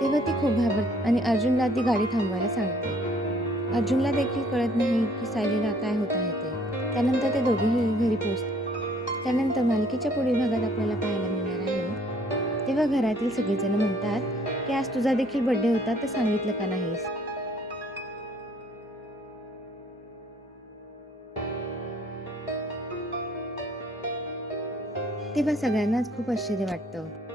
तेव्हा ती खूप घाबरते आणि अर्जुनला ती गाडी थांबवायला सांगते. अर्जुनला देखील कळत नाही की सायलीला काय होत आहे ते. त्यानंतर ते दोघेही घरी पोहोचतात. त्यानंतर मालिकेच्या पुढील भागात आपल्याला पाहायला मिळणार आहे. तेव्हा घरातील सगळेजण म्हणतात की आज तुझा देखील बर्थडे होता तर सांगितलं का नाहीस? तेव्हा सगळ्यांनाच खूप आश्चर्य वाटतं.